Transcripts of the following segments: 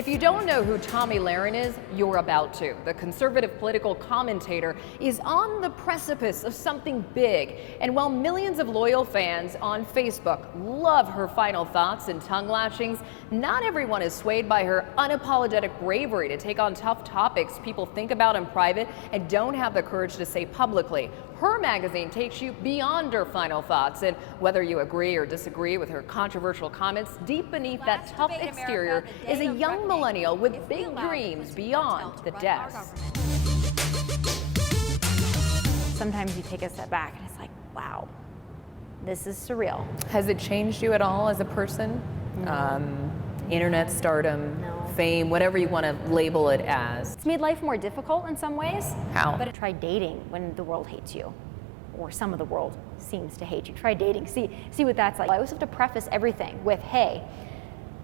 If you don't know who Tomi Lahren is, you're about to. The conservative political commentator is on the precipice of something big. And while millions of loyal fans on Facebook love her final thoughts and tongue lashings, not everyone is swayed by her unapologetic bravery to take on tough topics people think about in private and don't have the courage to say publicly. Her magazine takes you beyond her final thoughts, and whether you agree or disagree with her controversial comments, deep beneath that tough exterior is a young millennial with big dreams beyond the desk. Sometimes you take a step back and it's like, wow, this is surreal. Has it changed you at all as a person? No. Internet stardom, No. fame, whatever you want to label it as. It's made life more difficult in some ways. How? But try dating when the world hates you, or some of the world seems to hate you. Try dating, see what that's like. I always have to preface everything with, hey,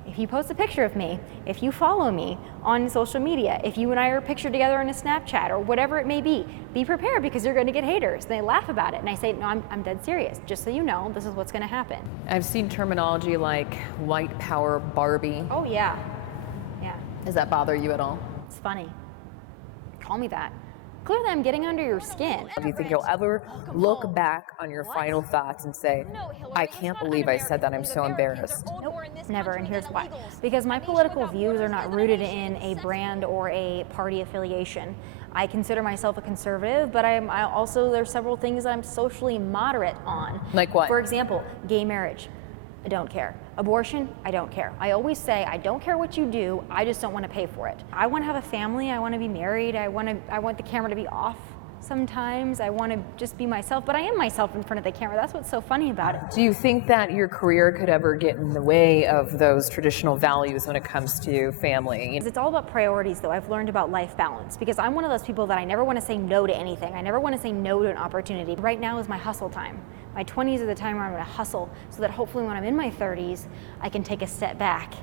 if you post a picture of me, if you follow me on social media, if you and I are pictured together in a Snapchat or whatever it may be prepared because you're going to get haters. They laugh about it, and I say, no, I'm dead serious. Just so you know, this is what's going to happen. I've seen terminology like white power Barbie. Oh yeah, yeah. Does that bother you at all? It's funny. Call me that. Clearly I'm getting under your skin. Do you think you'll ever look back on your final thoughts and say, I can't believe I said that, I'm so embarrassed? Nope, never, and here's why. Because my political views are not rooted in a brand or a party affiliation. I consider myself a conservative, but I also, there's several things that I'm socially moderate on. Like what? For example, gay marriage. I don't care. Abortion, I don't care. I always say, I don't care what you do, I just don't want to pay for it. I want to have a family, I want to be married, I want the camera to be off sometimes, I want to just be myself, but I am myself in front of the camera. That's what's so funny about it. Do you think that your career could ever get in the way of those traditional values when it comes to family? It's all about priorities, though. I've learned about life balance because I'm one of those people that I never want to say no to anything. I never want to say no to an opportunity. Right now is my hustle time. My 20s are the time where I'm going to hustle so that hopefully when I'm in my 30s, I can take a step back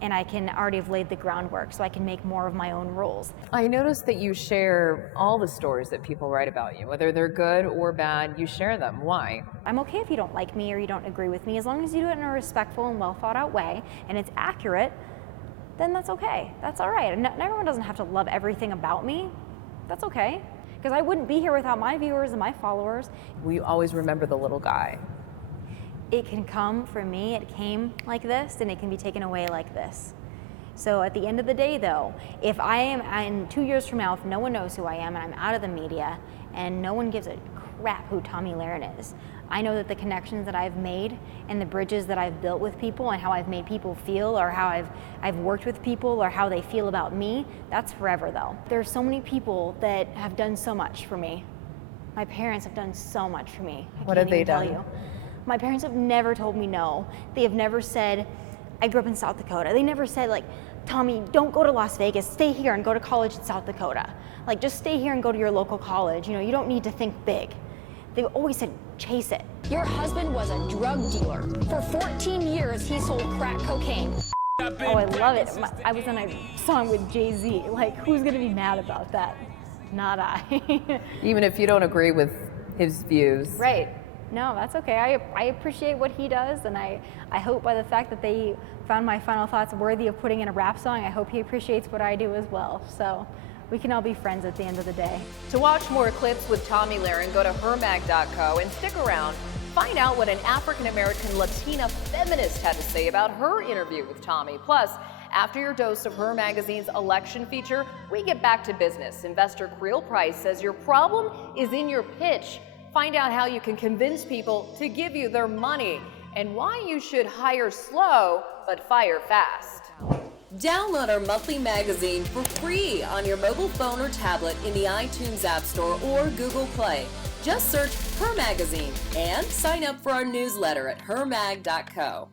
and I can already have laid the groundwork so I can make more of my own rules. I noticed that you share all the stories that people write about you, whether they're good or bad, you share them. Why? I'm okay if you don't like me or you don't agree with me, as long as you do it in a respectful and well thought out way and it's accurate, then that's okay. That's all right. And everyone doesn't have to love everything about me. That's okay. Because I wouldn't be here without my viewers and my followers. We always remember the little guy. It can come from me, it came like this, and it can be taken away like this. So at the end of the day though, if I am, in 2 years from now, if no one knows who I am and I'm out of the media and no one gives a crap who Tomi Lahren is, I know that the connections that I've made and the bridges that I've built with people and how I've made people feel or how I've worked with people or how they feel about me, that's forever though. There's so many people that have done so much for me. My parents have done so much for me. What have they done? You. My parents have never told me no. They have never said, I grew up in South Dakota. They never said like, Tomi, don't go to Las Vegas, stay here and go to college in South Dakota. Like just stay here and go to your local college. You know, you don't need to think big. They've always said, chase it. Your husband was a drug dealer. For 14 years, he sold crack cocaine. Oh, I love it. I was in a song with Jay-Z. Like, who's gonna be mad about that? Not I. Even if you don't agree with his views. Right. No, that's okay. I appreciate what he does, and I hope by the fact that they found my final thoughts worthy of putting in a rap song, I hope he appreciates what I do as well. So we can all be friends at the end of the day. To watch more clips with Tomi Lahren, go to hermag.co and stick around. Find out what an African-American Latina feminist had to say about her interview with Tomi. Plus, after your dose of Her Magazine's election feature, we get back to business. Investor Creel Price says your problem is in your pitch. Find out how you can convince people to give you their money and why you should hire slow but fire fast. Download our monthly magazine for free on your mobile phone or tablet in the iTunes App Store or Google Play. Just search Her Magazine and sign up for our newsletter at hermag.co.